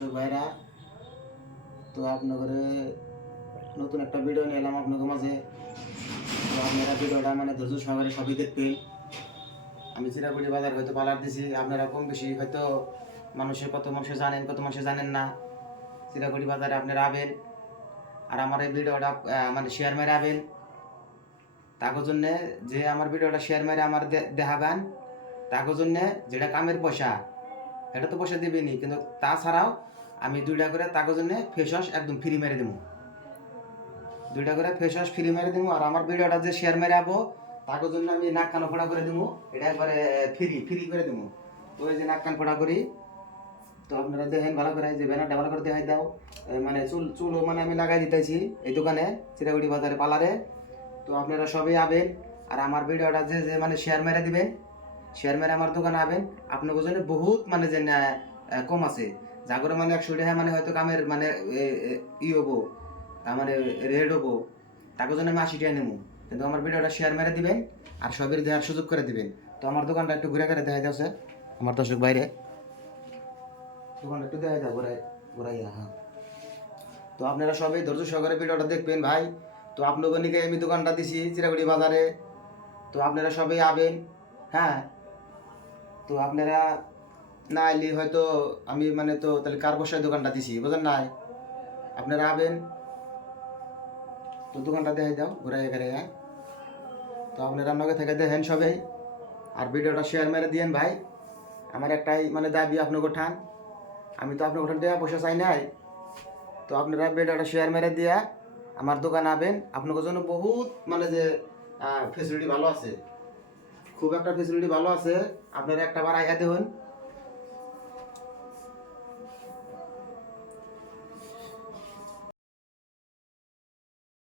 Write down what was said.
তো ভাইরা, তো আপনাদের নতুন একটা ভিডিও নিয়ে এলাম আপনাদের মাঝে। তো আপনারা ভিডিওটা মানে ধৈর্য সহকারে সবই দেখবেন। আমি চিরাগুড়ি বাজার হয়তো পালার দিছি, আপনারা কম বেশি হয়তো কত মানুষে জানেন, কত মানুষে জানেন না। চিরাগুড়ি বাজারে আপনারা আবেন আর আমার এই ভিডিওটা মানে শেয়ার মেরে আবেন। তার জন্য যে আমার ভিডিওটা শেয়ার মেরে আমার দেখাবেন, তার জন্য যেটা কামের পয়সা এটা তো পয়সা দিবেনি, কিন্তু তাছাড়াও আমি 2টা করে তার জন্য ফেস ওয়াশ একদম ফ্রি মেরে দেবো। 2টা করে ফেস ওয়াশ ফ্রি মেরে দেবো। আর আমার ভিডিওটা যে শেয়ার মেরে আবো তার জন্য আমি নাক কান ফোড়া করে দেবো, এটা একবারে ফ্রি করে দেবো। তো এই যে নাক কান ফোড়া করি, তো আপনারা দেখেন ভালো করে, যে ব্যানারটা ভালো করে দেখাই দাও। মানে চুলও মানে আমি লাগাই দিতেছি এই দোকানে চিরাগুড়ি বাজারে পার্লারে। তো আপনারা সবাই আবেন আর আমার ভিডিওটা যে যে মানে শেয়ার মেরে দিবেন, শেয়ার মেরে আমার দোকানে আবেন। আপনাদের জন্য বহুত মানে যে কম আছে, জাগরে মানে 100 টাকা মানে হয়তো কামের মানে ই হবো, তার মানে রেড হবো, তাকে জন্য আমি 80 টাকা নেবো। কিন্তু আমার ভিডিওটা শেয়ার মেরে দিবেন আর সবের দেওয়ার সুযোগ করে দিবেন। তো আমার দোকানটা একটু ঘুরে ঘুরে দেখাই যাচ্ছে আমার দর্শক বাইরে, দোকানটা একটু দেখাই দাও ঘুরাইয়া। হ্যাঁ, তো আপনারা সবাই ধৈর্য সহকারে ভিডিওটা দেখবেন ভাই। তো আপনাদের নিকে আমি দোকানটা দিছি চিরাগুড়ি বাজারে, তো আপনারা সবাই আবেন। হ্যাঁ, তো আপনারা না আইলে হয়তো আমি মানে তো তাহলে কার বসায় দোকানটা দিছি বুঝেন নাই। আপনারা আবেন, তো দোকানটা দেখাই দাও ঘুরাই ঘুরাই। তো আপনারা আপনাকে থেকে দেখেন সবাই আর ভিডিওটা শেয়ার মেরে দিয়েন ভাই। আমার একটাই মানে দাবি আপনাকে ঠান, আমি তো আপনাকে ঠান দেওয়া পয়সা চাই নাই। তো আপনারা ভিডিওটা শেয়ার মেরে দিয়া আমার দোকানে আবেন। আপনাদের জন্য বহুত মানে যে ফেসিলিটি ভালো আছে, খুব একটা ফেসিলিটি ভালো আছে। আপনারা একটা বার আইয়া দেখুন,